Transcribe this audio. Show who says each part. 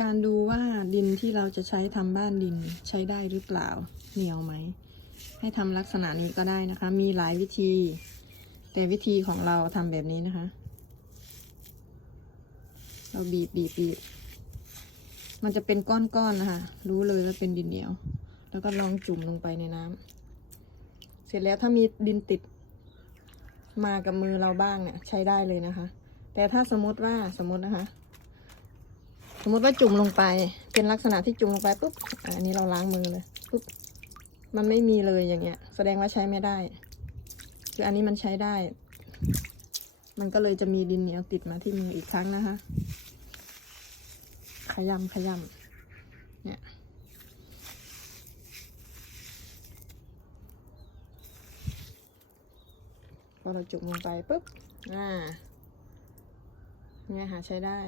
Speaker 1: การดูว่าดินที่เราจะใช้ทำบ้านดินใช้ได้หรือเปล่าเหนียวไหม ให้ทำลักษณะนี้ก็ได้นะคะ มีหลายวิธี แต่วิธีของเราทำแบบนี้นะคะ เราบีบบีบบีบมันจะเป็นก้อนๆนะคะ รู้เลยว่าเป็นดินเหนียว แล้วก็ลองจุ่มลงไปในน้ำเสร็จแล้วถ้ามีดินติด มากับมือเราบ้างเนี่ยใช้ได้เลยนะคะ แต่ถ้าสมมติว่าสมมตินะคะ สมมติว่าจุ่มลงไป เป็นลักษณะที่จุ่มลงไปปุ๊บอันนี้เราล้างมือเลยปุ๊บมันไม่มีเลยอย่างเงี้ย แสดงว่าใช้ไม่ได้ คืออันนี้มันใช้ได้ มันก็เลยจะมีดินเหนียวติดมาที่มืออีกครั้งนะคะ ขยำขยำเนี่ยพอเราจุ่มลงไปปุ๊บ อ่า เนี่ยค่ะใช้ได้